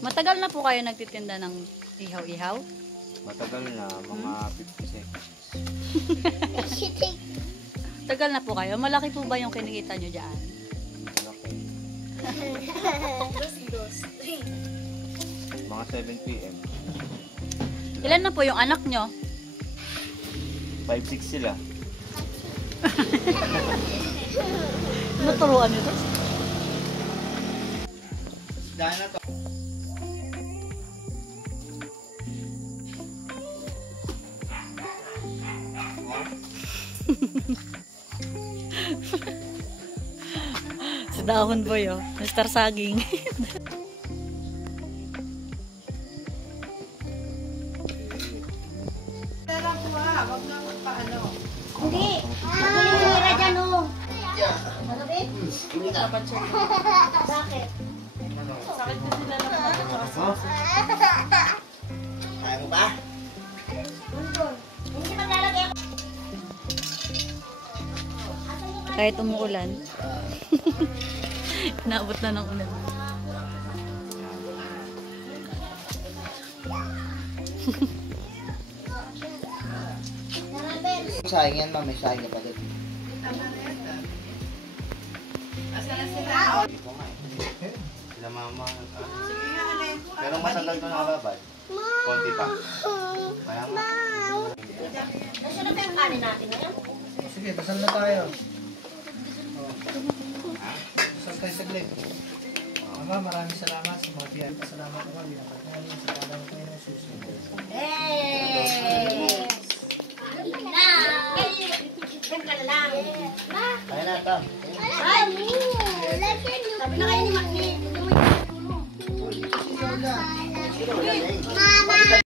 Matagal na po kayo nagtitinda ng ihaw-ihaw? Matagal na, mga 56. Tagal na po kayo? Malaki po ba yung kinikita nyo dyan? Okay. Mga 7 p.m. Ilan na po yung anak nyo? 5-6 sila. Naturuan nyo to? Dahil na to. Sa dahon boy, oh. Mr. Saging. Hindi. Nakulira dyan, oh. Magabi? Bakit? Sakit na sila na Kaya mo ba? Hindi maglalagay ako. kahit umuulan. Naabot na ng ulan. Sayang yan, ma'am. May sayang ka pa doon. Sila mama. Pero masagal ko nakababad. Konti pa. Kaya nga. Nasaan na ba yung kanin natin ngayon? Sige, basal na tayo. Basal tayo saglit. Ama, maraming salamat sa mga tiyan. Pasalamat naman, binakat namin sa kalang ko ng susunod. Hey! Diyan ka na lang. Kaya na ito. Ay! Sabi na kayo ni Mami. Mama!